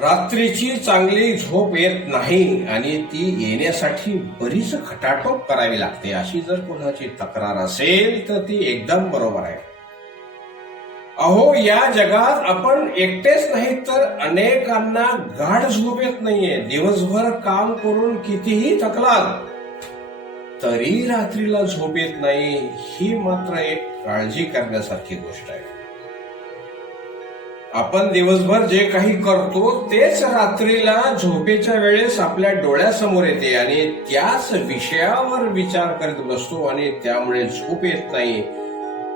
रात्रीची चांगली झोप येत नाही आणि ती येण्यासाठी बरीच खटाटोप करावी लागते. अशी जर कोणाची तक्रार असेल तर ती एकदम बरोबर आहे. अहो या जगात आपण एकटेच नाही तर अनेकांना गाढ झोप येत नाहीये. दिवसभर काम करून कितीही थकलात तरी रात्रीला झोप येत नाही. ही मात्र एक काळजी करण्यासारखी गोष्ट आहे. आपण दिवसभर जे काही करतो तेच रात्रीला झोपेच्या वेळेस आपल्या डोळ्यासमोर येते आणि त्याच विषयावर विचार करत बसतो आणि त्यामुळे झोप येत नाही.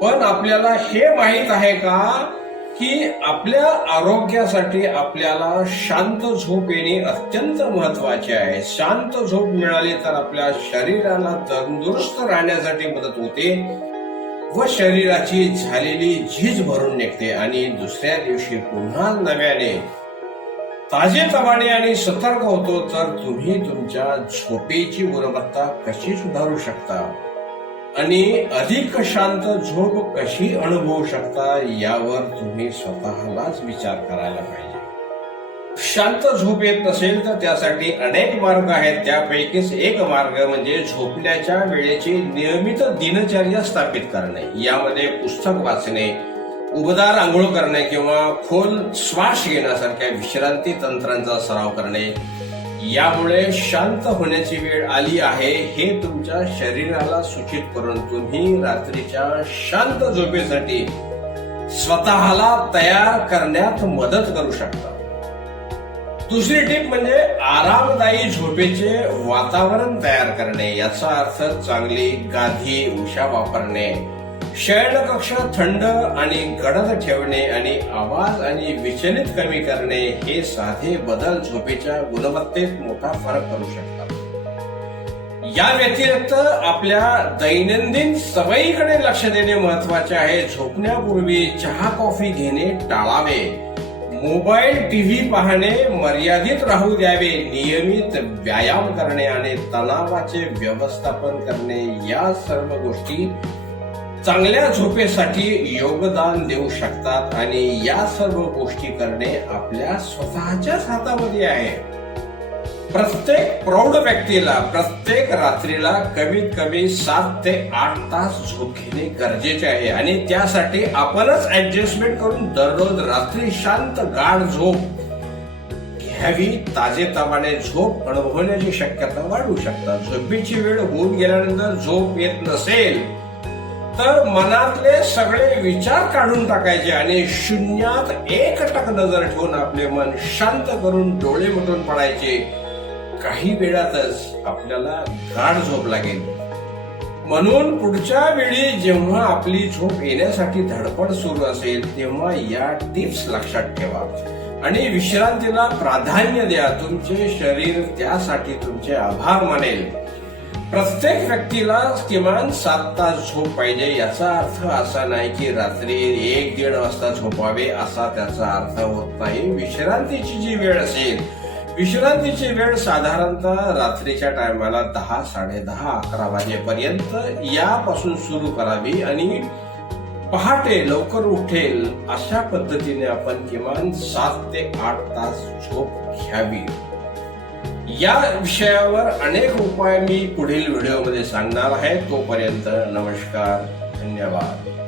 पण आपल्याला हे माहीत आहे का की आपल्या आरोग्यासाठी आपल्याला शांत झोप येणे अत्यंत महत्त्वाचे आहे. शांत झोप मिळाली तर आपल्या शरीराला तंदुरुस्त राहण्यासाठी मदत होते. व शरीराची झालेली झीज भरून निघते आणि दुसऱ्या दिवशी पुन्हा नव्याने ताजेतवाने आणि सतर्क होतो तर तुम्ही तुमच्या झोपेची गुणवत्ता कशी सुधारू शकता? आणि अधिक शांत झोप कशी अनुभवू शकता? यावर तुम्ही स्वतःलाच विचार करायला पाहिजे. शांत झोप येत नसेल तर त्यासाठी अनेक मार्ग आहेत. त्यापैकीच एक मार्ग म्हणजे झोपण्याच्या वेळेची नियमित दिनचर्या स्थापित करणे. यामध्ये पुस्तक वाचणे उबदार आंघोळ करणे किंवा खोल श्वास घेण्यासारख्या विश्रांती तंत्रांचा सराव करणे. यामुळे शांत होण्याची वेळ आली आहे. हे तुमच्या शरीराला सूचित करून तुम्ही रात्रीच्या शांत झोपेसाठी स्वतःला तयार करण्यात मदत करू शकता. दुसरी टीप म्हणजे आरामदायी झोपेचे वातावरण तयार करणे याचा अर्थ चांगली गादी उषा वापरणे शयनकक्ष थंड आणि गडद ठेवणे आणि आवाज आणि विचलित कमी करणे हे साधे बदल झोपेच्या गुणवत्तेत मोठा फरक करू शकतात. या व्यतिरिक्त आपल्या दैनंदिन सवयीकडे लक्ष देणे महत्त्वाचे आहे. झोपण्यापूर्वी चहा कॉफी घेणे टाळावे. मोबाईल टीव्ही पाहणे मर्यादित राहू द्यावे नियमित व्यायाम करणे आणि तणावाचे व्यवस्थापन करणे या सर्व गोष्टी चांगल्या झोपेसाठी योगदान देऊ शकतात आणि या सर्व गोष्टी करणे आपल्या स्वतःच्याच हातामध्ये आहे. प्रत्येक प्रौढ व्यक्तीला प्रत्येक रात्रीला कमीत कमी सात ते आठ तास झोप घेणे गरजेचे आहे. आणि त्यासाठी आपणच ऍडजस्टमेंट करून दररोज रात्री शांत गाढ झोप घ्यावी. ताजेतवाने झोप अनुभवण्याची शक्यता वाढवू शकतात. झोपीची वेळ होऊन गेल्यानंतर झोप येत नसेल तर मनातले सगळे विचार काढून टाकायचे आणि शून्यात एक टक नजर ठेवून आपले मन शांत करून डोळे मिटून पडायचे. काही वेळातच आपल्याला गाढ झोप लागेल. म्हणून पुढच्या वेळी जेव्हा आपली झोप येण्यासाठी धडपड सुरू असेल तेव्हा या टिप्स लक्षात ठेवा. आणि विश्रांतीला प्राधान्य द्या. तुमचे शरीर त्यासाठी तुमचे आभार मानेल. प्रत्येक व्यक्तीला किमान सात तास झोप पाहिजे याचा अर्थ असा नाही की रात्री एक दीड वाजता झोपावे असा त्याचा अर्थ होत नाही. विश्रांतीची जी वेळ असेल विश्रांतीची वेळ साधारणतः रात्रीच्या टायमाला दहा साडे दहा अकरा वाजेपर्यंत यापासून सुरू करावी आणि पहाटे लवकर उठेल अशा पद्धतीने आपण किमान सात ते आठ तास झोप घ्यावी. या विषयावर अनेक उपाय मी पुढील व्हिडिओमध्ये सांगणार आहे. तोपर्यंत नमस्कार धन्यवाद.